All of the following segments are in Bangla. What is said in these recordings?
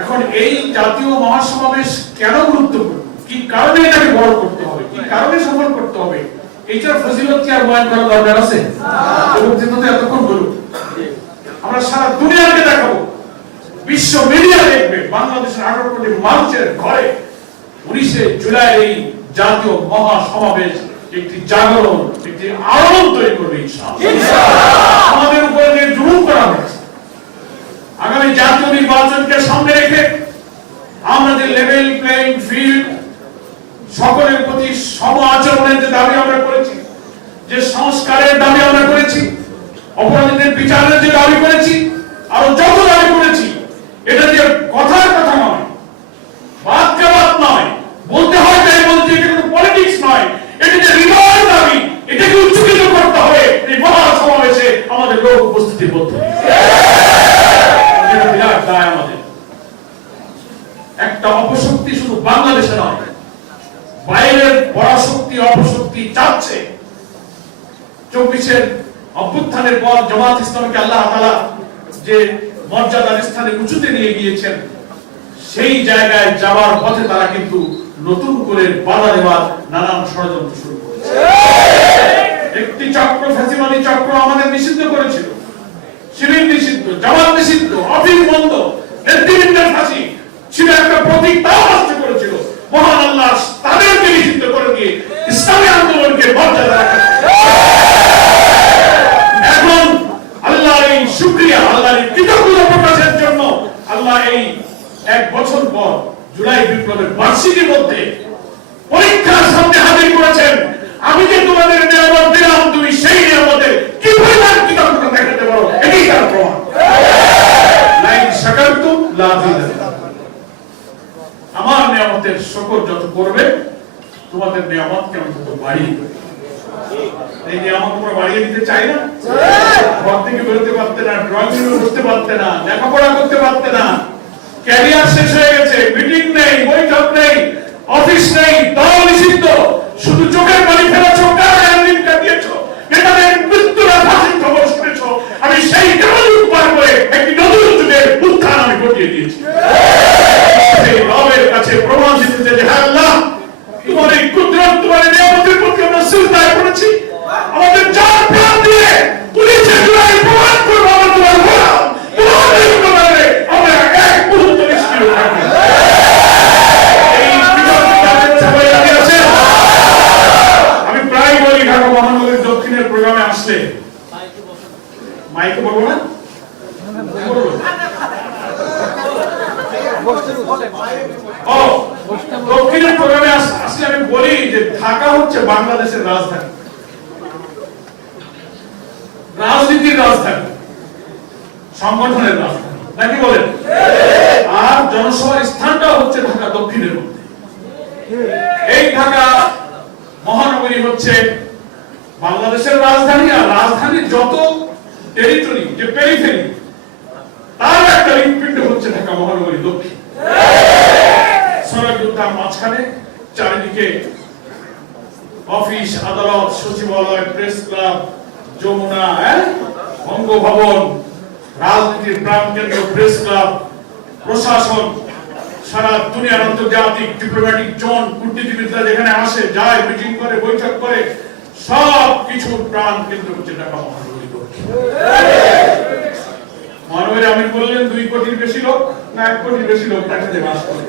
এখন এই জাতীয় মহাসমাবেশ কেন গুরুত্বপূর্ণ, কি কারণে এটাকে বড় করতে হবে, কি কারণে সফল করতে হবে, এইটার ফজিলত কি আর বয়ান করার দরকার আছে? বক্তৃতাতে এতক্ষণ হলো, আমরা সারা দুনিয়াকে দেখাবো, বিশ্ব মিডিয়া দেখবে বাংলাদেশের 18 কোটি মানুষের ঘরে 19 জুলাই এই জাতীয় মহাসমাবেশ একটি জাগরণ, একটি আলোড়ন তৈরি করবে ইনশাআল্লাহ। আমাদের উপরে যে জুলুম করা হয়েছে, আগামী জাতীয় নির্বাচনকে সামনে রেখে আমরা যে লেভেল প্লেইং ফিল্ড, সকলের প্রতি সম আচরণের যে দাবি আমরা করেছি, যে সংস্কারের দাবি আমরা করেছি, অপরাধীদের বিচারের যে দাবি করেছি, আরো যত দাবি করেছি, এটা যে কথার কথা নয়, বাদকে বাদ নয়, বলতে হয় তাই বলতে, এটা কোনো পলিটিক্স নয়, এটা যে হৃদয়ের দাবি, এটাকে উচ্চকিত করতে হবে এই মহাসমাবেশে আমাদের লোক উপস্থিতির মধ্যে। এটা বিরাট দায় আমাদের। একটা অপশক্তি শুধু বাংলাদেশে নয়, বাইরের পরাশক্তি অপশক্তি চাচ্ছে 24-এর অভ্যুত্থানের পর জামাত ইসলামকে আল্লাহ তাআলা যে মর্যাদার স্থানে উঁচুতে নিয়ে গিয়েছেন, সেই জায়গায় যাওয়ার পথে তারা কিন্তু নতুন করে বাধা দেওয়ার নানান ষড়যন্ত্র শুরু করেছে। একটি চক্র, ফ্যাসিবাদী চক্র আমাদের নিষিদ্ধ করেছিল, শিবির নিষিদ্ধ, জামাত নিষিদ্ধ, অফিস বন্ধ, নেতৃবৃন্দের ফাঁসি ছিল একটা প্রতীক, তাও নষ্ট করেছিল। মহান আল্লাহ তাদেরকে নিষিদ্ধ করে দিয়ে ইসলামী আন্দোলনকে মর্যাদা রাখা। এখন আল্লাহর এই শুকরিয়া, আল্লাহর এই কৃতজ্ঞতা প্রকাশের জন্য আল্লাহ এই 1 বছর পর জুলাই বিপ্লবের বার্ষিকীর মধ্যে পরীক্ষার সামনে হাজির করেছেন। আমি যে তোমাদের নিয়ামত দিলাম, তুমি সেই নিয়ামতের কি পরিমাণ কৃতজ্ঞতা দেখাতে পারো, এটাই তার প্রমাণ। লাইন শাকারতুম লা আযীদান্নাকুম। আমার নিয়ামতের শুকর যত করবে, তোমাদের নিয়ামতকে আমি তত বাড়িয়ে দেব। এই নিয়ামত আমরা বাড়িয়ে দিতে চাই না? ঘর থেকে বেরোতে পারতে না, ড্রয়িং রুমে বসতে পারতে না, লেখাপড়া করতে পারতে না, ক্যারিয়ার শেষ হয়ে গেছে, মিটিং নেই, বৈঠক নেই, অফিস নেই, দল নিষিদ্ধ, শুধু চোখের পানি ফেলেছো, দিন কাটিয়েছো, নেতাদের মৃত্যুরা ফাঁসির খবর শুনেছো। আমি সেই যুগ পার করে একটি নতুন যুগের উত্থান আমি ঘটিয়ে দিয়েছি। সেই রবের কাছে প্রমাণ দিতে যে হ্যাঁ আল্লাহ, তোমার এই কুদরত, তোমার নিয়ামতের প্রতি আমরা সিজদায় পড়েছি। আমাদের জান প্রাণ দিয়ে 19 জুলাই প্রমাণ করবো আমরা তোমার গোলাম, তোমার নির্বাচনে আমরা এক মুহূর্ত নিষ্ক্রিয় থাকবো। আমি প্রায় বলি ঢাকা মহানগরীর দক্ষিণের প্রোগ্রামে আসলে, মাইকে বলবো না, দক্ষিণের প্রোগ্রামে আসলে আমি বলি যে ঢাকা হচ্ছে বাংলাদেশের রাজধানী, রাজনীতির রাজধানী, সংগঠনের রাজধানী, নাকি বলেন? আর জনসভার স্থানটা হচ্ছে ঢাকা দক্ষিণের মধ্যে। এই ঢাকা মহানগরী হচ্ছে বাংলাদেশের রাজধানী, আর রাজধানীর যত টেরিটরি, যে পেরিফেরি, তার একটা হৃৎপিণ্ড হচ্ছে ঢাকা মহানগরী দক্ষিণ। সড়ক যোদ্ধার মাঝখানে চারিদিকে অফিস, আদালত, সচিবালয়, প্রেস ক্লাব, যমুনা, বঙ্গভবন, রাজনীতির প্রাণকেন্দ্র প্রেস ক্লাব, প্রশাসন, সারা দুনিয়ার আন্তর্জাতিক ডিপ্লোম্যাটিক জোন, কূটনীতিবিদরা যেখানে আসে, যায়, মিটিং করে, বৈঠক করে, সব কিছুর প্রাণ কেন্দ্র হচ্ছে ঢাকা মহানগরী দক্ষিণ। মহানগরী আমি বললেন 2 কোটির বেশি লোক না 1 কোটির বেশি লোক ঢাকাতে বাস করে?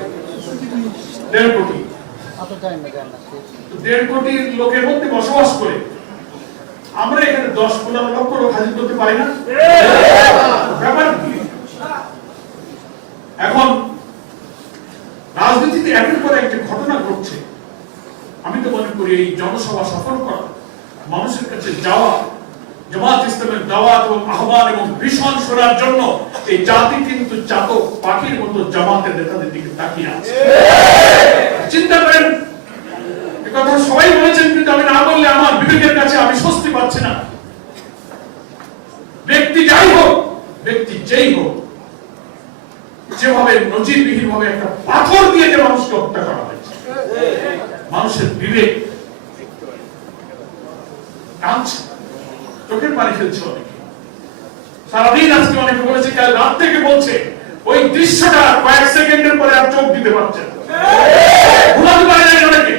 1.5 কোটি। 1.5 কোটি লোকের মধ্যে বসবাস করে আমরা এখানে 10-15 লক্ষ লোক হাজির করতে পারি না? ব্যাপার কি? এখন রাজনীতিতে একের পর একটা ঘটনা ঘটছে। আমি তো মনে করি এই জনসভা সফল করা, মানুষের কাছে যাওয়া, জামাত ইসলামের দাওয়াত এবং আহ্বান এবং ভীষণ শোনার জন্য এই জাতি কিন্তু চাতক পাখির মতো জামাতের নেতাদের দিকে তাকিয়ে আছে। চিন্তা করেন, কথা সবাই বলেছেন, কিন্তু আমি না বললে আমার বিবেকের কাছে আমি স্বস্তি পাচ্ছি না। ব্যক্তি যাই হোক, ব্যক্তি যেই হোক, যেভাবে নজিরবিহীন ভাবে একটা পাথর দিয়ে যে মানুষকে হত্যা করা হয়েছে, মানুষের বিবেক কাঁদছে, চোখের পানি ফেলছে অনেকে। সারাদিন আজকে অনেকে বলেছে, কাল রাত থেকে বলছে, ওই দৃশ্যটা কয়েক দিতে পারছেন, ঘুমাতে পারে না অনেকে,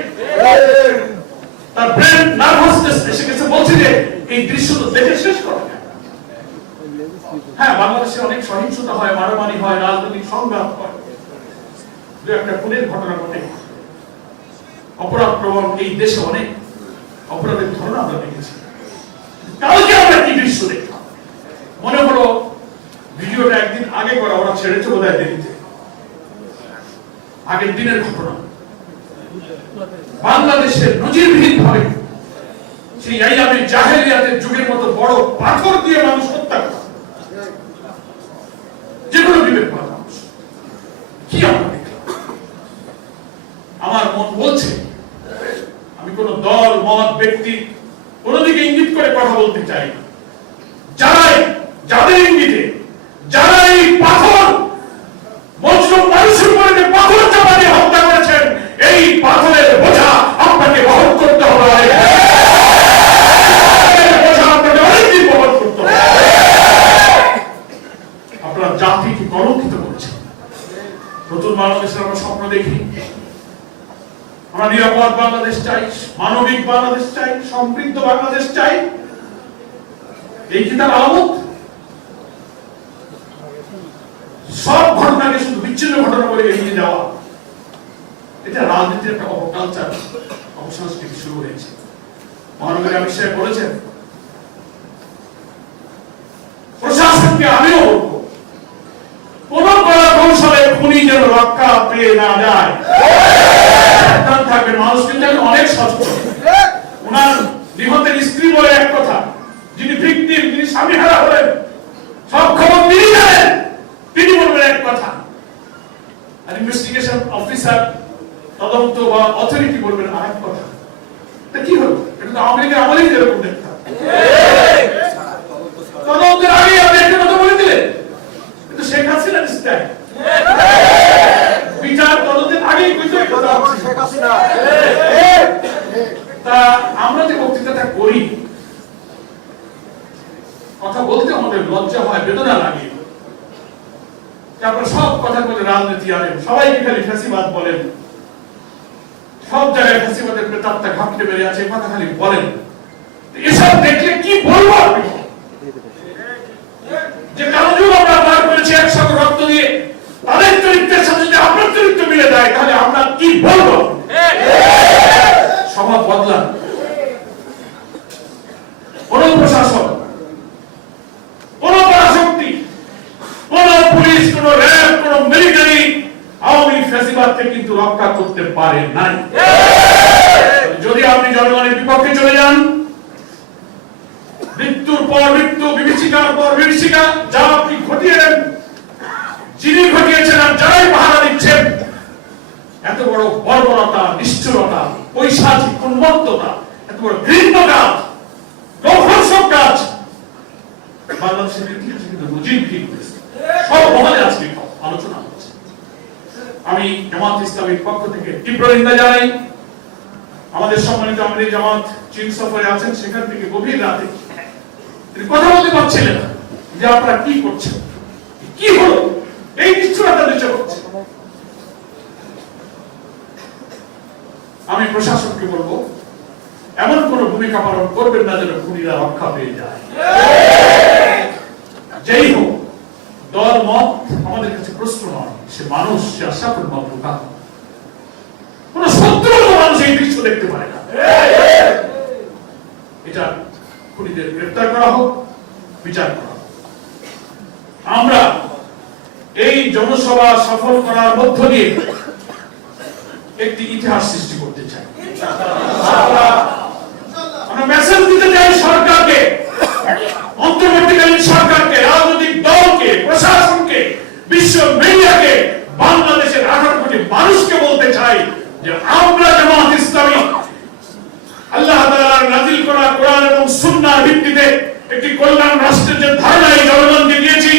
তার ব্রেন নার্ভাসনেস এসে গেছে, বলছে যে এই দৃশ্য তো দেখে শেষ করা। হ্যাঁ, বাংলাদেশে অনেক সহিংসতা হয়, মারামারি হয়, রাজনৈতিক সংঘাত হয়, দু একটা খুনের ঘটনা ঘটে, অপরাধ প্রবণ এই দেশে অনেক অপরাধের ধরন আমরা দেখেছি। কালকে আমরা কি দৃশ্য দেখলাম, মনে হলো ভিডিওটা একদিন আগে করা, ওরা ছেড়েছে বোধহয় দেরিতে, আগের দিনের ঘটনা। বাংলাদেশের নজিরবিহীন ভাবে সেই আইয়ামে জাহেলিয়াতের যুগের মতো বড় পাথর দিয়ে মানুষ হত্যা করা, যেগুলো বিবেক করা মানুষ কি আমরা দেখলাম। আমার মন বলছে, আমি কোন দল মত ব্যক্তি কোনদিকে ইঙ্গিত করে কথা বলতে চাই না, যারাই যাদের ইঙ্গিতে যারা এই পাথর মজলুম মানুষের উপরে যে পাথর চাপা দিয়ে হত্যা করেছেন, এই পাথরের বোঝা আপনাকে বহন করতে হবে, বোঝা আপনাকে অনেকদিন বহন করতে হবে। আপনার জাতিকে কলঙ্কিত করেছে। নতুন বাংলাদেশের আমরা স্বপ্ন দেখি, আমরা নিরাপদ বাংলাদেশ চাই, মানবিক বাংলাদেশ চাই, সমৃদ্ধ বাংলাদেশ চাই। এই কি তার আলামত? সব ঘটনাকে শুধু বিচ্ছিন্ন ঘটনা বলে এগিয়ে যাওয়া, এটা রাজনীতির একটা অপকালচার, অপসংস্কৃতি শুরু হয়েছে। মহানগরী অমিত শাহ বলেছেন, প্রশাসনকে আমিও বলবো, কোন কলা কৌশলে খুনি যেন রক্ষা পেয়ে না যায়, থাকবেন। মানুষ কিন্তু অনেক সচেতন। ওনার নিহতের স্ত্রী বলে এক কথা, যিনি ভিকটিম, যিনি স্বামী হারা হলেন, সব খবর তিনি জানেন, তিনি বলবেন এক কথা, আর ইনভেস্টিগেশন অফিসার, তদন্ত বা অথরিটি বলবেন আরেক কথা। তা কি হলো? এটা তো আওয়ামী লীগের আমলেই যেরকম দেখতাম, তদন্তের আগে আপনি একটা কথা বলে দিলেন, কিন্তু শেখ হাসিনা স্টাইল বিচার তদন্তের আগেই তা আমরা যে বক্তৃতাটা করি, কথা বলতে আমাদের লজ্জা হয়, বেদনা লাগে। তারপর সব কথা বলে রাজনীতি আনেন, সবাইকে খালি ফ্যাসিবাদ বলেন, সব জায়গায় ফ্যাসিবাদের প্রেতাত্মা ঘাপটে বেড়ে আছে, কথা খালি বলেন। এসব দেখলে কি বলবো আপনি? যে কারো যুগ আমরা পার করেছি একসাথে রক্ত দিয়ে, তাদের চরিত্রের সাথে যদি আপনার চরিত্র মিলে যায়, তাহলে আমরা কি বলবো? স্বভাব বদলান। কোন প্রশাসন, কোন পরাশক্তি, কোন পুলিশ, কোন র্যাব, কোন মিলিটারি আওয়ামী ফ্যাসিবাদকে কিন্তু রক্ষা করতে পারে নাই। যদি আপনি জনগণের বিপক্ষে চলে যান, মৃত্যুর পর মৃত্যু, বিভীষিকার পর বিভীষিকা, যা আপনি ঘটিয়েছেন, যিনি ঘটিয়েছেন আর যারাই পাহারা দিচ্ছেন, এত বড় বর্বরতা, নিষ্ঠুরতা, পৈশাচিক উন্মত্ততা, এত বড় ঘৃণ্য কাজ, লোভর্ষক কাজ বাংলাদেশের ইতিহাসে কিন্তু নজিরবিহীন হয়েছে। সব মহলে আজকে আলোচনা হচ্ছে। আমি জামাত ইসলামীর পক্ষ থেকে তীব্র নিন্দা জানাই। আমাদের সম্মানিত আমির জামাত চীন সফরে আছেন, সেখান থেকে গভীর রাতে তিনি কথা বলতে পারছিলেন যে আপনারা কি করছেন, কি হলো, এই নিষ্ঠুরতা দেশে হচ্ছে। আমি প্রশাসনকে বলবো, এমন কোন ভূমিকা পালন করবেন না যেন খুনিরা রক্ষা পেয়ে যায়। যেই হোক, দল মত আমাদের কাছে প্রশ্ন নয়, সে মানুষ, সে আশাপুর মতকা, কোন শত্রু মানুষ এই দৃশ্য দেখতে পারে না। এটা খুনিদের গ্রেফতার করা হোক, বিচার করা হোক। আমরা এই জনসভা সফল করার মধ্য দিয়ে একটি ইতিহাস সৃষ্টি করতে চাই। আমরা মেসেজ দিতে চাই সরকারকে, অন্তর্বর্তীকালীন সরকারকে, রাজনৈতিক দলকে, প্রশাসনকে, বিশ্ব মিডিয়াকে, বাংলাদেশের 18 কোটি মানুষকে বলতে চাই যে আমরা জামাত ইসলামী আল্লাহ তাআলার নাযিল করা কোরআন এবং সুন্নাহর ভিত্তিতে একটি কল্যাণ রাষ্ট্রের যে ধারণা এই জনগণকে দিয়েছি,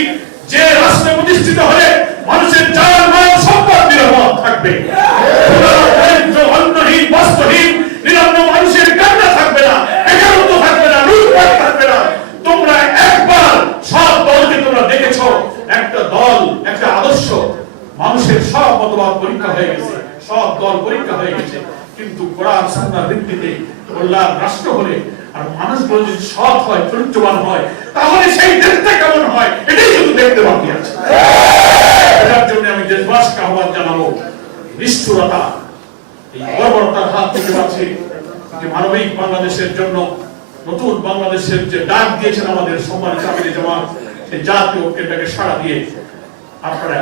যে রাষ্ট্র প্রতিষ্ঠিত হলে মানুষের জান মাল সম্পদ নিরাপদ থাকবে, অন্নহীন, বস্ত্রহীন, নিরন্ন মানুষের কান্না থাকবে না, বেকারত্ব থাকবে না, লুটপাট থাকবে না। তোমরা একবার সব দলকে তোমরা দেখেছো, একটা দল, একটা আদর্শ সব মতবাদ পরীক্ষা হয়ে গেছে, সব দল পরীক্ষা হয়ে গেছে, কিন্তু কোরআন সুন্নাহর ভিত্তিতে কল্যাণ রাষ্ট্র হলে আর মানুষগুলো যদি সৎ হয়, চরিত্রবান হয়, তাহলে সেই দেশটা কেমন হয় এটাই শুধু দেখতে বাকি আছে। এটার জন্য আমি দেশবাসীকে আহ্বান জানাবো, নিষ্ঠুরতা, এই বর্বরতার হাত থেকে বাঁচে যে মানবিক বাংলাদেশের জন্য, নতুন বাংলাদেশের যে ডাক দিয়েছেন আমাদের সম্মানিত আমিরে জামাত, সেই জাতীয় ঐক্যটাকে সাড়া দিয়ে আপনারা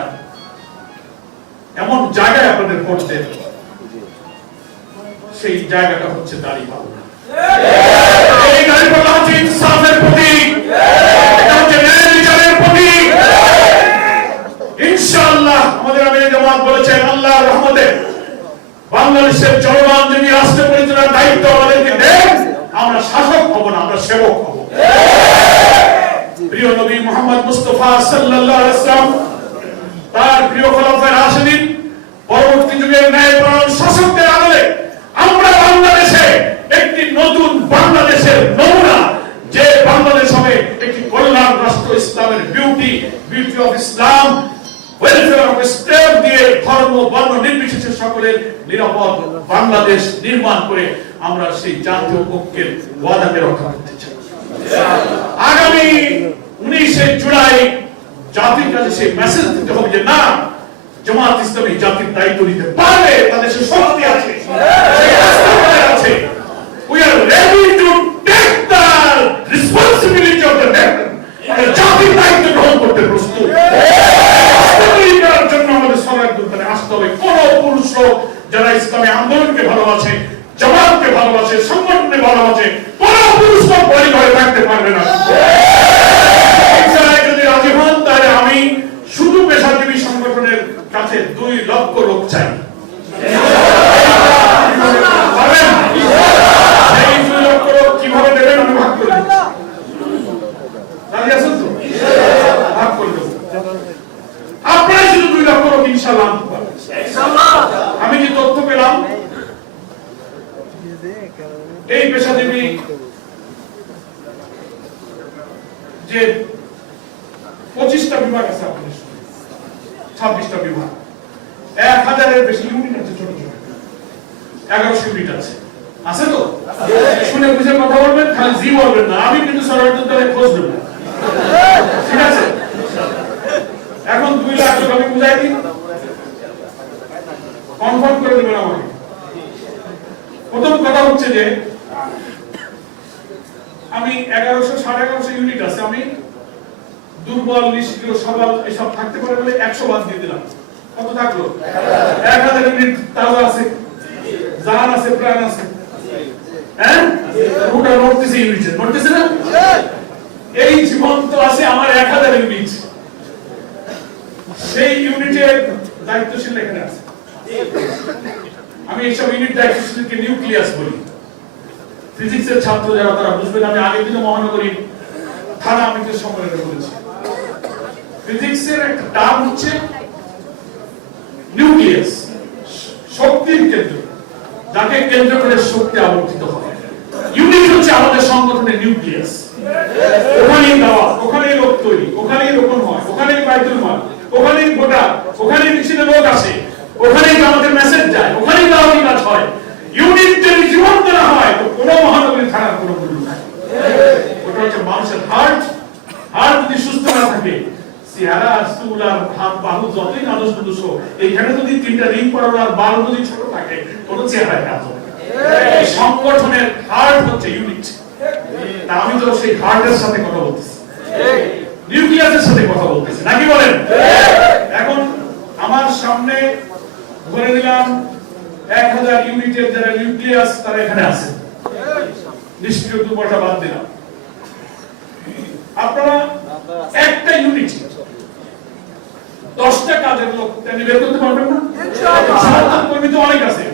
এমন জায়গায় আপনাদের পড়তে, সেই জায়গাটা হচ্ছে দাঁড়িপাল্লা। এই দাঁড়িপাল্লা হচ্ছে ইনসাফের প্রতীক, এটা হচ্ছে ন্যায় বিচারের প্রতীক। ইনশাআল্লাহ আমাদের আমিরে জামাত বলেছেন, আল্লাহর রহমতে বাংলাদেশের জনগণ যদি রাষ্ট্র পরিচালনার দায়িত্ব আমাদেরকে দেন, আমরা শাসক হব না, আমরা সেবক হব। প্রিয় নবী মুহাম্মদ মুস্তাফা সাল্লাল্লাহু আলাইহি ওয়াসাল্লাম, তার প্রিয় খলিফায়ে রাশিদিন, পরবর্তী যুগের ন্যায়পরায়ণ শাসকদের আমলে আমরা বাংলাদেশে একটি নতুন বাংলাদেশের নমুনা, যে বাংলাদেশ হবে একটি কল্যাণ রাষ্ট্র, ইসলামের beauty of Islam, welfare of state দিয়ে ধর্ম বর্ণ নির্বিশেষে সকলের নিরাপদ বাংলাদেশ নির্মাণ করে আমরা সেই জাতীয় ঐক্যের ওয়াদাকে রক্ষা করতে চাই। আগামী 19 জুলাই জাতির কাছে সেই মেসেজ দিতে হবে যে না, জামাত ইসলামী জাতির দায়িত্ব নিতে পারবে, তাদের সে শক্তি আছে, সেই রাস্তা আছে। We are ready to take the responsibility of the nation. আমরা জাতির দায়িত্ব গ্রহণ করতে প্রস্তুত। জন্য আমাদের সবার দরকারে আসতে হবে। কোন পুরুষ যারা ইসলামী আন্দোলনকে ভালোবাসে, জামাতকে ভালোবাসে, সংগঠনকে ভালোবাসে, কোন পুরুষ বলি ঘরে থাকতে পারবে না। যদি রাজি হন, তাহলে আমি শুধু পেশাজীবী সংগঠনের কাছে 2 লক্ষ লোক চাই। সেই 2 লক্ষ লোক কিভাবে দেবেন আমি ভাগ করে দিচ্ছি। রাজি আছেন তো? ভাগ করে দেবো। আপনারা শুধু 2 লক্ষ লোক ইনশাআল্লাহ আনতে পারবেন। আমি যে তথ্য পেলাম, এই পেশাজীবী যে 25টা বিভাগ আছে, আপনাদের 26টা বিভাগ, 1000-এর বেশি ইউনিট আছে, ছোট ছোট 1100 ইউনিট আছে। আছে তো? শুনে বুঝে কথা বলবেন, খালি জি বলবেন না। আমি কিন্তু সরকারের দ্বারা খোঁজ দেব, ঠিক আছে? এখন 2 লাখ লোক আমি বুঝাই দিই, কনফার্ম করে দেবেন আমাকে। প্রথম কথা হচ্ছে যে আমি 1100-1150 ইউনিট আছে, আমি দুর্বল, নিষ্ক্রিয়, সবল এসব থাকতে পারে বলে 100 বাদ দিয়ে দিলাম। কত থাকলো? 1000 ইউনিট তাজা আছে, জান আছে, প্রাণ আছে। হ্যাঁ, ওটা নড়তেছে, ইউনিট নড়তেছে না? এই জীবন্ত আছে আমার 1000 ইউনিট। সেই ইউনিটের দায়িত্বশীল এখানে আছে। আমি এইসব ইউনিট দায়িত্বশীলকে নিউক্লিয়াস বলি। ফিজিক্সের ছাত্র যারা, তারা বুঝবেন। আমি আগের দিনে মহানগরী থানা আমিতের সম্মেলনে বলেছি, ফিজিক্সের একটা টার্ম হচ্ছে নিউক্লিয়াস, শক্তির কেন্দ্র, যাকে কেন্দ্র করে শক্তি আবর্তিত হয়। ইউনিট হচ্ছে আমাদের সংগঠনের নিউক্লিয়াস। ওখানেই দাওয়া, ওখানেই লোক তৈরি, ওখানেই রোপণ হয়, ওখানেই বাইতুল মাল, ওখানেই ভোটার, ওখানেই মিছিলে লোক আসে, ওখানেই আমাদের মেসেজ যায়, ওখানেই দাওয়াতি কাজ হয়। ইউনিট যদি জীবন্ত না হয়, তো কোনো মহানগরী থানার কোনো মূল্য নাই। ওটা হচ্ছে মানুষের হার্ট। হার্ট যদি সুস্থ না থাকে, চেহারা, চুল আর হাত বাহু যতই নাদুস নুদুস হোক, এইখানে যদি 3টা রিং পরানো আর বাল যদি ছোট থাকে, কোনো চেহারায় কাজ হবে। এই সংগঠনের হার্ট হচ্ছে ইউনিট। তা আমি তো সেই হার্টের সাথে কথা বলতেছি, নিউক্লিয়াসের সাথে কথা বলতেছি, নাকি বলেন? এখন আমার সামনে ধরে নিলাম 1000 ইউনিটের যারা নিউক্লিয়াস, তারা এখানে আছে, নিষ্ক্রিয় 2 বাদ দিলাম। আপনারা একটা ইউনিট 10টা কাজের লোক বের করতে পারবেন না? কর্মী তো অনেক আছে।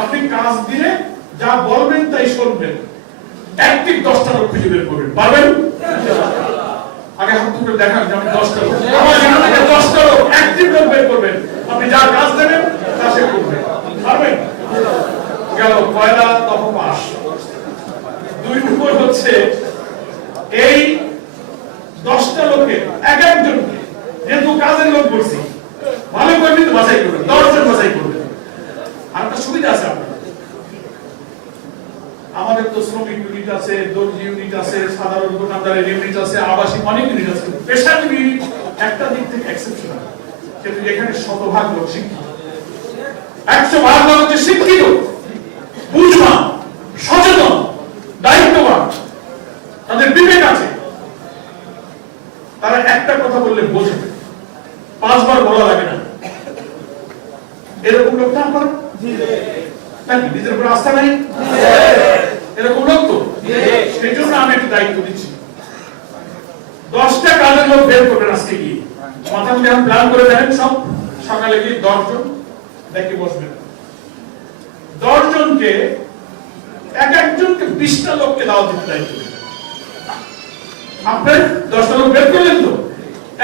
আপনি কাজ দিলে যা বলবেন তাই শুনবেন, অ্যাক্টিভ 10টা লোক খুঁজে বের করবেন, পারবেন? আগে হাত তুলে দেখান যে আমি 10টা লোক, আমার এখানে 10টা লোক অ্যাক্টিভ লোক বের করবেন। আপনি যা কাজ দেবেন তা সে করবেন, পারবেন? গেল পয়লা তখন পাস। 2 নম্বর হচ্ছে এই 10টা লোকের এক একজনকে, যেহেতু কাজের লোক বলছি, ভালো কর্মী তো বাছাই করবে। ইউনিট আছে, দর্জি ইউনিট আছে, সাধারণ দোকানদারের ইউনিট আছে, আবাসিক অনেক ইউনিট আছে। পেশাজীবী ইউনিট একটা দিক থেকে এক্সেপশনাল, কিন্তু এখানে শতভাগ লোক শিক্ষিত, 100 ভাগ লোক হচ্ছে শিক্ষিত, বুঝবান, সচেতন, দায়িত্ববান, তাদের বিবেক আছে। তারা একটা কথা বললে বোঝে, 5 বার বলা লাগে না। এরকম লোক না আপনার নাকি নিজের উপর আস্থা নাই? এরকম লোক তো, সেই জন্য আমি একটু দায়িত্ব দিচ্ছি। 10টা কাজের লোক বের করবেন আজকে গিয়ে, মাথা মধ্যে এখন প্ল্যান করে দেন সব। সকালে গিয়ে 10 জন দেখে বসবেন, 10 জনকে এক একজনকে 20টা লোককে দাওয়াত দিতে দায়িত্ব দেবেন। আপনার 10টা লোক বের করলেন তো,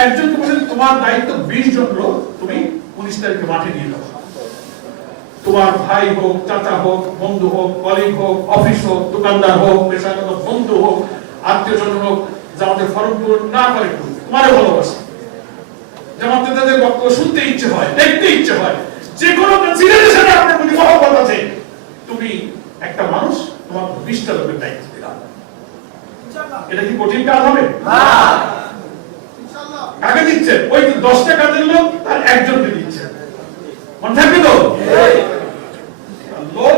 একজনকে বলেন তোমার দায়িত্ব 20 জন লোক তুমি 19 তারিখে মাঠে নিয়ে যাও। তোমার ভাই হোক, চাচা হোক, বন্ধু হোক, কলিগ হোক, অফিস হোক, দোকানদার হোক, পেশাগত বন্ধু হোক, আত্মীয়স্বজন হোক, জামাতের ফরম পূরণ না করে তোমারও ভালোবাসে, জামাতে তাদের বক্তব্য শুনতে ইচ্ছে হয়, দেখতে ইচ্ছে হয়, যে কোনো সিরিয়ালের সাথে আপনার প্রতি মহব্বত আছে, তুমি একটা মানুষ, তোমার 20টা লোকের দায়িত্ব দিলাম। এটা কি কঠিন কাজ হবে? কাকে দিচ্ছে? ওই 10টা কাজের লোক তার একজনকে দিচ্ছে, মনে থাকবে তো? লোক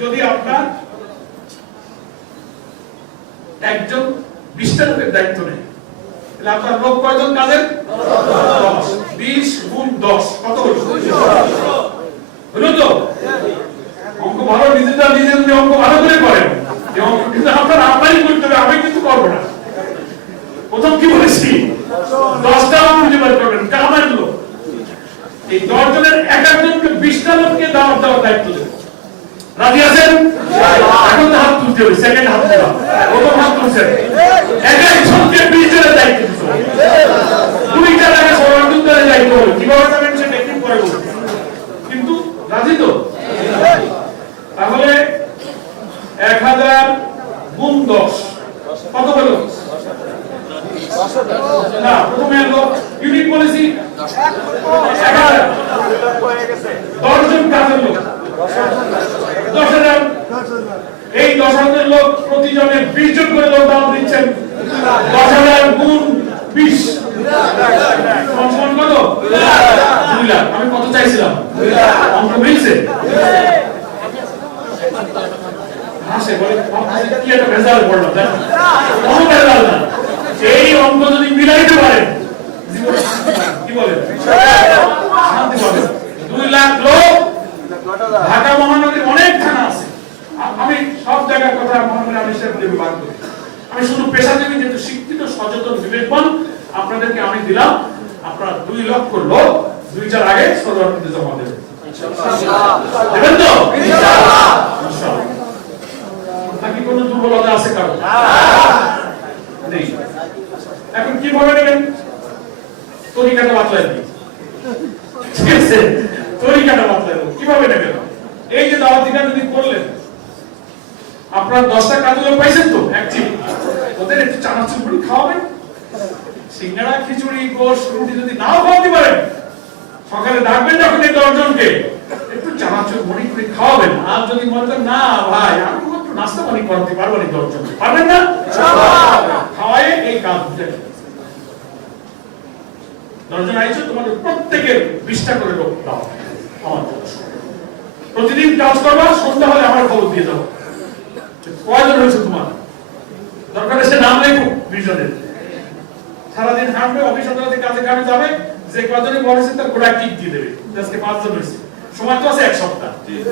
যদি আপনার একজন 20টা লোকের দায়িত্ব নেয়, তাহলে আপনার লোক কয়জন কাজের? 10। 20 গুণ 10 কত হলো? হলো তো? অঙ্ক ভালো, নিজেরা নিজের অঙ্ক ভালো করে করেন, কিন্তু আপনার আপনারই করতে হবে, আমি কিন্তু করবো না। প্রথম কি বলেছি? 10টা খুঁজে বের করবেন কামার লোক। এই 10 জনের এক একজনকে 20টা লোককে দাওয়াত দেওয়ার দায়িত্ব দেবেন। রাজি আছেন? এখন তো হাত তুলতে হবে, সেকেন্ড হাত তোলা, প্রথম হাত তুলছেন। এক একজনকে 20 জনের দায়িত্ব দিতে হবে। 2টা লাগে সর্বাধিকারের দায়িত্ব হবে, কিভাবে যাবেন সেটা একটু পরে বলবো, কিন্তু রাজি তো? তাহলে 1000 গুণ 10 কত হলো? না, প্রথমে হলো ইউনিট পলিসি 1000, 10 জন কাজের লোক 10,000। এই 10,000 লোক প্রতিজনে 20 জন করে লোক দাম দিচ্ছেন। 10,000 গুণ 20 সমান কত? 2 লাখ। আমি কত চাইছিলাম? অঙ্ক মিলছে? হাসে বলে কি একটা ভেজাল পড়লাম, কোনো ভেজাল না। এই অঙ্ক যদি মিলাইতে পারেন কি বলেন? শান্তি পাবেন। 2 লাখ লোক, ঢাকা মহানগরীর অনেক থানা আছে, আমি সব জায়গার কথা মহানগরী আমি সেটা বিভাগ করি। আমি শুধু পেশাজীবী যেহেতু শিক্ষিত, সচেতন, বিবেকবান আপনাদেরকে আমি দিলাম। আপনারা 2 লক্ষ লোক 2টার আগে সরকারকে জমা দেবেন, দেবেন তো? ইনশাআল্লাহ। নাকি কোনো দুর্বলতা আছে কারো? নেই। এখন কিভাবে নেবেন? তরিকাটা বাতলাই দিই, ঠিক আছে? তরিকাটা বাতলাই দেব, কিভাবে নেবেন? এই যে দাওয়াতিটা যদি করলেন, আপনার 10টা কাজের লোক পাইছেন তো, অ্যাকচুয়ালি ওদের একটু চানাচুর মুড়ি খাওয়াবেন, সিঙ্গাড়া, খিচুড়ি, গোশ, রুটি যদি নাও খাওয়াতে পারেন, সকালে ডাকবেন যখন এই 10 জনকে, একটু চানাচুর মুড়ি করে খাওয়াবেন। আর যদি মনে করেন না ভাই আমি একটু নাস্তা পানি করতে পারবো না, 10 জন পারবেন না, খাওয়ায় এই কাজ বুঝে 10 জন আইছো, তোমাদের প্রত্যেকের 20টা করে লোক দাও। আমার প্রতিদিন কাজ করবা, সন্ধ্যা হলে আমার খবর দিয়ে যাবো কয়জন হয়েছে তোমার, দরকার এসে নাম লেখো 20 জনের। সারাদিন হাঁটবে, অফিস আদালতে কাজে কাজে যাবে, যে কজনে বলেছে তার গোড়া টিক দিয়ে দেবে। আজকে 5 জন হয়েছে, সময় তো আছে 1 সপ্তাহ,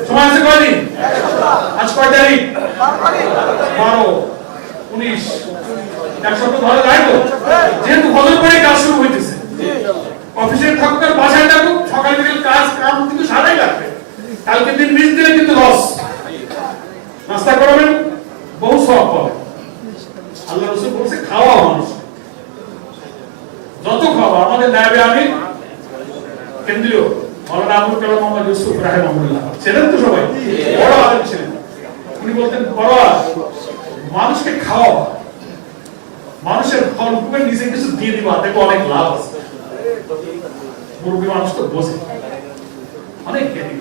সময় আছে কয়দিন? 1 সপ্তাহ। আজ কয় তারিখ? 12, 19, 1 সপ্তাহ ধরে যাই তো। যেহেতু ফজর পরে কাজ শুরু হইতেছে, অফিসে থাকুক আর বাসায় থাকুক, সকাল বিকেল কাজ কাম কিন্তু সারাই লাগবে। কালকে দিন মিস দিলে কিন্তু লস। নাস্তা করবেন, বহু সওয়াব পাবেন। আল্লাহ রাসূল বলেছে খাওয়া মানুষ যত খাওয়া। আমাদের নায়েবে আমির কেন্দ্রীয় মাওলানা আবুল কালাম মোহাম্মদ ইউসুফ রাহিমাহুল্লাহ ছিলেন তো, সবাই বড় আলেম ছিলেন। উনি বলতেন বড় মানুষকে খাওয়া, মানুষের ফলকুপের নিচে কিছু দিয়ে দিবা, দেখো অনেক লাভ আছে। মুরব্বী মানুষ তো বোঝে, অনেক জ্ঞানী।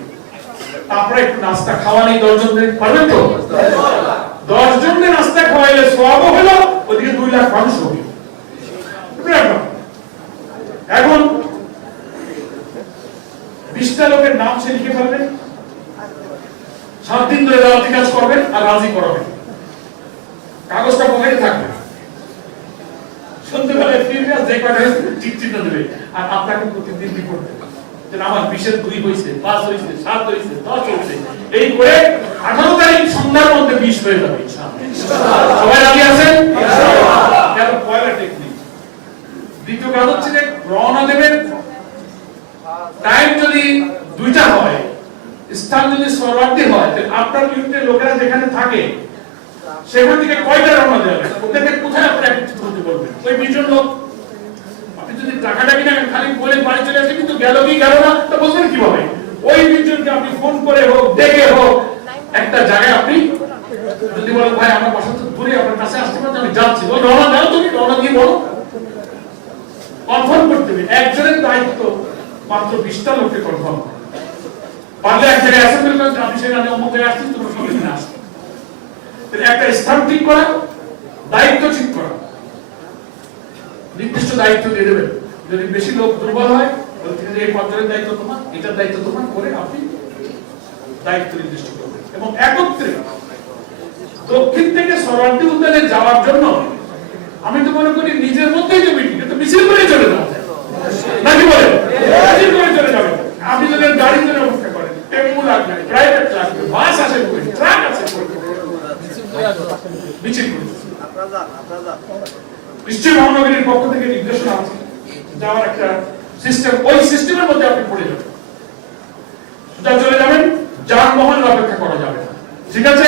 তারপরে একটু নাস্তা খাওয়া নেই 10 জনদের, পারবেন তো? 10 জনের নাস্তা খাওয়াইলে সওয়াবও হলো, ওদিকে 2 লাখ মানুষ হবে। এখন 20টা লোকের নাম সে লিখে ফেলবেন, 7 দিন ধরে দাওয়াতি কাজ করবেন আর রাজি করাবেন, কাগজটা পকেটে থাকবে, সন্ধ্যেবেলায় ফিরবে আর যে কটা ঠিক চিহ্ন দেবে, আর আপনাকে প্রতিদিন রিপোর্ট দেবে যে আমার 20-এর 2 হয়েছে, 5 হয়েছে, 7 হয়েছে, 10 হয়েছে, এই করে 18 তারিখ সন্ধ্যার মধ্যে 20 হয়ে যাবে ইনশাআল্লাহ। সবাই রাজি আছেন? ইনশাআল্লাহ। পয়লা টেকনিক। দ্বিতীয় কাজ হচ্ছে যে রওনা দেবেন, টাইম যদি 2টা হয়, স্থান যদি সরওয়ার্দী হয়, তাহলে আপনার ইউনিটের লোকেরা যেখানে থাকে সেখান থেকে কয়টা রওনা দেবে, ওদেরকে কোথায় আপনি একত্রিত হতে বলবেন। ওই 20 জন লোক আপনি যদি টাকাটা কিনা খালি বলে বাড়ি চলে আসে, কিন্তু গেল কি গেল না তা বলবেন কিভাবে? ওই 20 জনকে আপনি ফোন করে হোক, ডেকে হোক, একটা জায়গায় আপনি যদি বলেন ভাই আমার বাসা তো দূরে, আপনার কাছে আসতে পারতে, আমি যাচ্ছি, ওই রওনা দাও, তুমি রওনা দিয়ে বলো, কনফার্ম করতে হবে। একজনের দায়িত্ব মাত্র 20টা লোককে কনফার্ম করা। পারলে এক জায়গায় অ্যাসেম্বলি করতে, আপনি সেখানে অমুক জায়গায় আসছেন, তোমরা সবাই এখানে আসবে। একটা স্থান ঠিক করা, দায়িত্ব ঠিক করা, নির্দিষ্ট দায়িত্ব দিয়ে দেবেন। যদি বেশি লোক দুর্বল হয়, এই পর্যায়ের দায়িত্ব তোমার, এটার দায়িত্ব তোমার, করে আপনি দায়িত্ব নির্দিষ্ট করবেন। এবং একত্রে দক্ষিণ থেকে সরওয়ার্দী উদ্যানে যাওয়ার জন্য আমি তো মনে করি নিজের মধ্যেই যে মিটিং, এটা মিছিল করে চলে যাওয়া নাকি বলেন? মিছিল করে চলে যাবেন। আপনি যদি গাড়ি ধরে অপেক্ষা করেন, টেম্পু লাগবে, প্রাইভেট লাগবে, বাস আসে, ট্রাক আছে, মিছিল করে নিশ্চয়ই মহানগরীর পক্ষ থেকে নির্দেশনা আছে, যাওয়ার একটা সিস্টেম, ওই সিস্টেমের মধ্যে আপনি পড়ে যাবেন, সোজা চলে যাবেন, যানবাহন অপেক্ষা করা যাবে না। ঠিক আছে?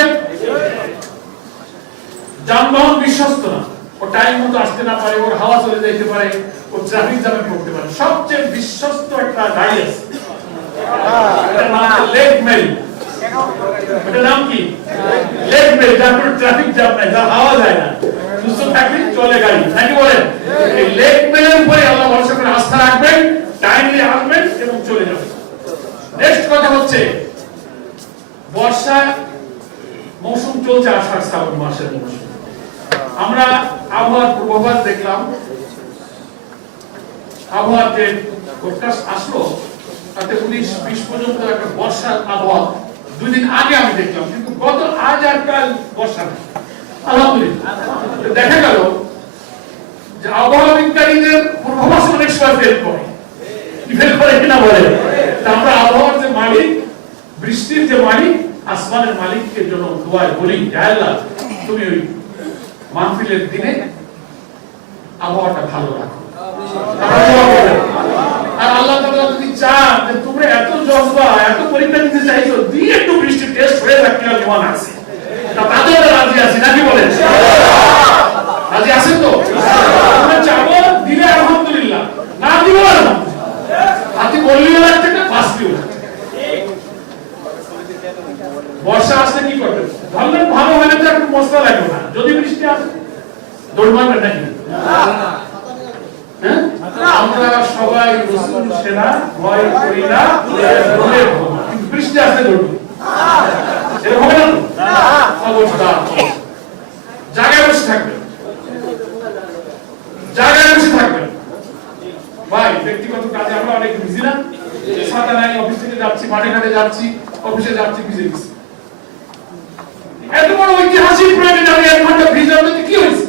যানবাহন বিশ্বস্ত না, ও টাইম মতো আসতে না পারে, ওর হাওয়া চলে যেতে পারে, ও ট্রাফিক জ্যামে পড়তে পারে। সবচেয়ে বিশ্বস্ত একটা গাড়ি আছে, এটার নাম হচ্ছে লেগ মেল। এটার নাম কি? Leg mail. যার কোনো ট্রাফিক জ্যাম নাই, যার হাওয়া যায় না, সুস্থ থাকলে চলে গাড়ি, নাকি বলেন? এই লেগ মেলের উপরে আল্লাহ ভরসা করে আস্থা রাখবেন, টাইমলি আসবেন এবং চলে যাবেন। নেক্সট কথা হচ্ছে, বর্ষা মৌসুম চলছে, আষাঢ় শ্রাবণ মাসের মৌসুম। আমরা আবহাওয়ার পূর্বাভাস দেখলাম, আবহাওয়ার যে ফোরকাস্ট আসলো তাতে 19-20 পর্যন্ত একটা বর্ষার আবহাওয়া 2 দিন আগে আমি দেখলাম, কিন্তু গত আজ আর কাল বর্ষা নেই। আলহামদুলিল্লাহ। দেখা গেল যে আবহাওয়া বিজ্ঞানীদের পূর্বাভাস অনেক সময় ফেল করে, ফেল করে কিনা বলে। আমরা আবহাওয়ার যে মালিক, বৃষ্টির যে মালিক, আসমানের মালিকের জন্য দোয়ায় বলি, আল্লাহ তুমি ওই মাহফিলের দিনে আবহাওয়াটা ভালো রাখো। আর আল্লাহ তাআলা যদি চান যে তোমরা এত জজবা, এত পরীক্ষা দিতে চাইছো, দিয়ে একটু বৃষ্টি টেস্ট হয়ে থাকলে ইমান আছে, তাতেও রাজি আছি, নাকি বলেন? রাজি আছেন তো? আমরা চাবো, দিলে আলহামদুলিল্লাহ, না দিলেও আলহামদুলিল্লাহ, হাতে বললেও লাগছে না, বাঁচতেও লাগছে। বর্ষা আসলে কি করবেন? ভাবলেন ভালো হলে তো একটু মশলা লাগবে না, যদি বৃষ্টি আসে দৌড় মারবেন নাকি? আমরা সবাই রসুল সেনা, ভয় করি না, কিন্তু বৃষ্টি আসলে দৌড় এরকম হবে না। খবরদার, জায়গায় বসে থাকবেন, জায়গায় বসে থাকবেন। ভাই ব্যক্তিগত কাজে আমরা অনেক বিজি না, ছাতা নাই, অফিস থেকে যাচ্ছি, মাঠে ঘাটে যাচ্ছি, অফিসে যাচ্ছি, ভিজে গেছি। এত বড় ঐতিহাসিক প্রয়োজন আমি 1 ঘন্টা ভিজে হতে কি হয়েছে?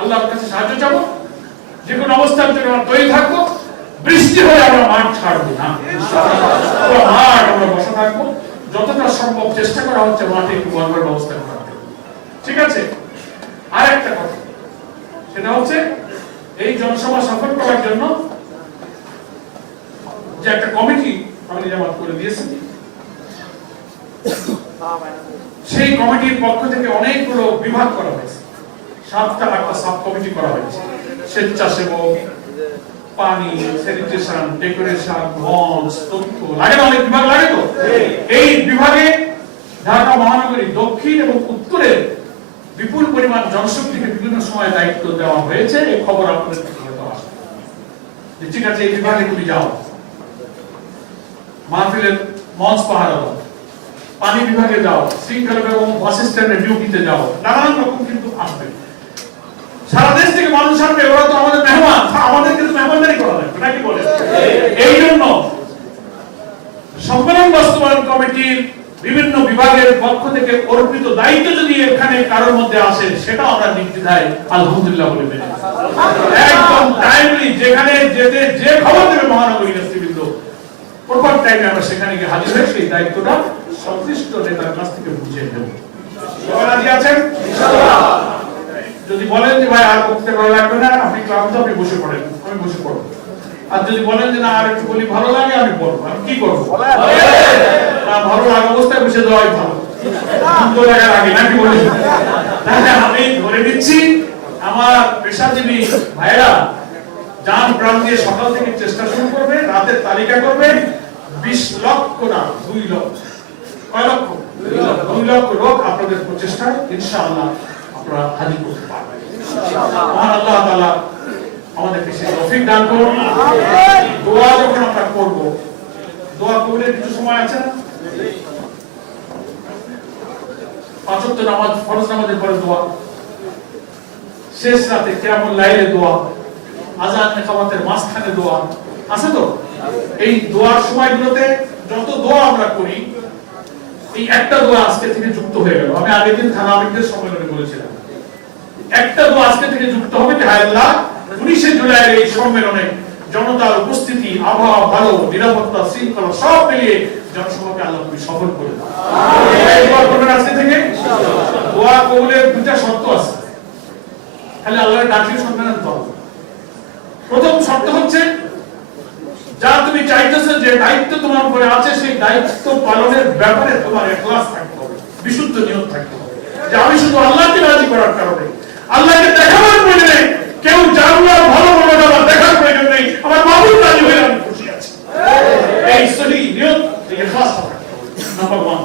আল্লাহর কাছে সাহায্য চাবো, যে কোনো অবস্থার জন্য আমরা তৈরি থাকবো। বৃষ্টি হয়ে আমরা মাঠ ছাড়বো না, মাঠ আমরা বসে থাকবো। যতটা সম্ভব চেষ্টা করা হচ্ছে মাঠে একটু বলবার ব্যবস্থা করা। ঠিক আছে? আর একটা কথা, সেটা হচ্ছে এই জনসভা সফল করার জন্য যে একটা কমিটি আমি জামাত করে দিয়েছি, সেই কমিটির পক্ষ থেকে অনেকগুলো বিভাগ করা হয়েছে, 7টা-8টা সাব কমিটি করা হয়েছে। স্বেচ্ছাসেবক, পানি, স্যানিটেশন, ডেকোরেশন, মঞ্চ, তথ্য, লাগে না, অনেক বিভাগ লাগে তো। এই বিভাগে ঢাকা মহানগরী দক্ষিণ এবং উত্তরের বিপুল পরিমাণ জনশক্তিকে বিভিন্ন সময় দায়িত্ব দেওয়া হয়েছে। এই খবর আপনাদের আসবে, ঠিক আছে, এই বিভাগে তুমি যাও, মাহফিলের মঞ্চ পাহারা দাও, পানি বিভাগে যাও, শৃঙ্খলা এবং বাস স্ট্যান্ডে ডিউটিতে যাও, নানান রকম কিন্তু আসবে। সারা দেশ থেকে মানুষ আসবে, ওরা তো আমাদের মেহমান, আমাদের কিন্তু মেহমানদারি করা লাগবে নাকি বলে। এই জন্য সম্মেলন বাস্তবায়ন কমিটির বিভিন্ন বিভাগের পক্ষ থেকে অর্পিত দায়িত্ব যদি এখানে কারোর মধ্যে আসে, সেটা আমরা নির্দ্বিধায় আলহামদুলিল্লাহ বলে মেনে একদম টাইমলি যেখানে যেতে যে খবর দেবে মহানগরী নেতৃবৃন্দ প্রপার টাইমে আমরা সেখানে গিয়ে হাজির হয়ে সেই দায়িত্বটা সংশ্লিষ্ট নেতার কাছ থেকে বুঝিয়ে দেব। সবাই রাজি আছেন? যদি বলেন যে ভাই আর বক্তৃতা করা লাগবে না, আপনি ক্লান্ত, আপনি বসে পড়েন, আমি বসে পড়ব। আর যদি বলেন যে না আর একটু বলি ভালো লাগে, আমি বলবো, আমি কি করবো? ভালো লাগা অবস্থায় বসে দেওয়াই ভালো, ভালো লাগার আগে নাকি বলি। তাহলে আমি ধরে নিচ্ছি আমার পেশাজীবী ভাইরা যান প্রাণ দিয়ে সকাল থেকে চেষ্টা শুরু করবে, রাতের তালিকা করবে, 20 লক্ষ না 2 লক্ষ, কয় লক্ষ? 2 লক্ষ লোক আপনাদের প্রচেষ্টায় ইনশাআল্লাহ আপনারা হাজির করতে পারবেন। মহান আল্লাহ তাআলা আমাদেরকে সেই তৌফিক দান করুন। দোয়া যখন আমরা করব, দোয়া কবুলের কিছু সময় আছে না? 5 ওয়াক্ত নামাজ, ফরজ নামাজের পরে দোয়া, শেষ রাতে কিয়ামুল লাইলে দোয়া, আযান ইকামতের মাঝখানে দোয়া আছে তো? এই দোয়ার সময়গুলোতে যত দোয়া আমরা করি, এই একটা দোয়া আজকে থেকে যুক্ত হয়ে গেল। আমি আগের দিন থানা আমিরদের সম্মেলনে বলেছিলাম, একটা দোয়া আজকে থেকে যুক্ত হবে যে হায় আল্লাহ 19শে জুলাইয়ের এই সম্মেলনে জনতার উপস্থিতি, আবহাওয়া ভালো, নিরাপত্তা, শৃঙ্খলা সব মিলিয়ে জনসভাকে আল্লাহ তুমি সফল করে দাও। এই দোয়া করবেন আজকে থেকে। দোয়া কবুলের দুটা শর্ত আছে, তাহলে আল্লাহর ডাকলে সম্মেলন করো। প্রথম শর্ত হচ্ছে যা তুমি চাইতেছো, যে দায়িত্ব তোমার উপরে আছে, সেই দায়িত্ব পালনের ব্যাপারে তোমার ইখলাস থাকতে হবে, বিশুদ্ধ নিয়ত থাকতে হবে, যে আমি শুধু আল্লাহকে রাজি করার কারণে, আল্লাহকে দেখাবার প্রয়োজনে, কেউ জানলো ভালো বলো না, দেখার প্রয়োজন নেই, আমার মাবুদ রাজি হয়ে আমি খুশি আছি, এই সহি নিয়ত, এই ইখলাস থাকতে হবে। নাম্বার 1,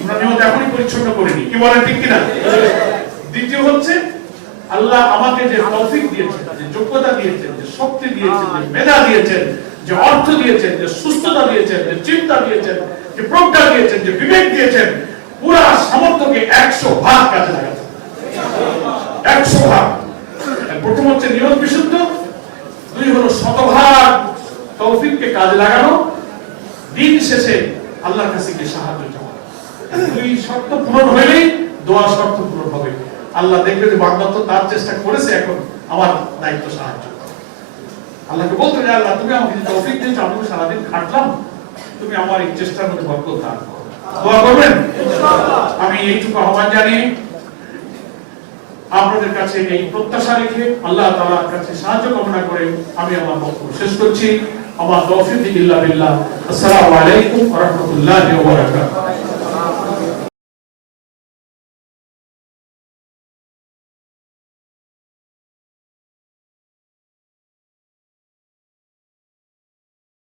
আমরা নিয়ত এখনই পরিচ্ছন্ন করিনি, কি বলেন ঠিক কিনা? দ্বিতীয় হচ্ছে আল্লাহ আমাকে যে তৌফিক দিয়েছেন, যে যোগ্যতা দিয়েছেন, যে শক্তি দিয়েছেন, যে মেধা দিয়েছেন, যে অর্থ দিয়েছেন, যে সুস্থতা দিয়েছেন, যে চিন্তা দিয়েছেন, যে প্রজ্ঞা দিয়েছেন, যে বিবেক দিয়েছেন, পুরা সামর্থ্যকে 100 ভাগ কাজে লাগাতে, 100 ভাগ। প্রথম হচ্ছে নিয়ত বিশুদ্ধ, 2 হলো শতভাগ তৌফিককে কাজে লাগানো, দিন শেষে আল্লাহর কাছে গিয়ে সাহায্য চাওয়া। 2 শর্ত পূরণ হলেই দোয়া শর্ত পূরণ হবে। আল্লাহ দেখবে যে বান্দা তো তার চেষ্টা করেছে, এখন আমার দায়িত্ব সাহায্য। আল্লাহকে বলতে যে আল্লাহ তুমি আমাকে যে তৌফিক দিয়েছো, আমি তো সারাদিন খাটলাম, তুমি আমার এই চেষ্টার মধ্যে বরকত দান করো। দোয়া করবেন। আমি এইটুকু আহ্বান জানিয়ে আপনাদের কাছে এই প্রত্যাশা রেখে আল্লাহ তাআলার কাছে সাহায্য কামনা করে আমি আমার বক্তব্য শেষ করছি। আমার তৌফিক ইল্লা বিল্লাহ। আসসালামু আলাইকুম ওয়া রাহমাতুল্লাহি ওয়া বারাকাতুহু।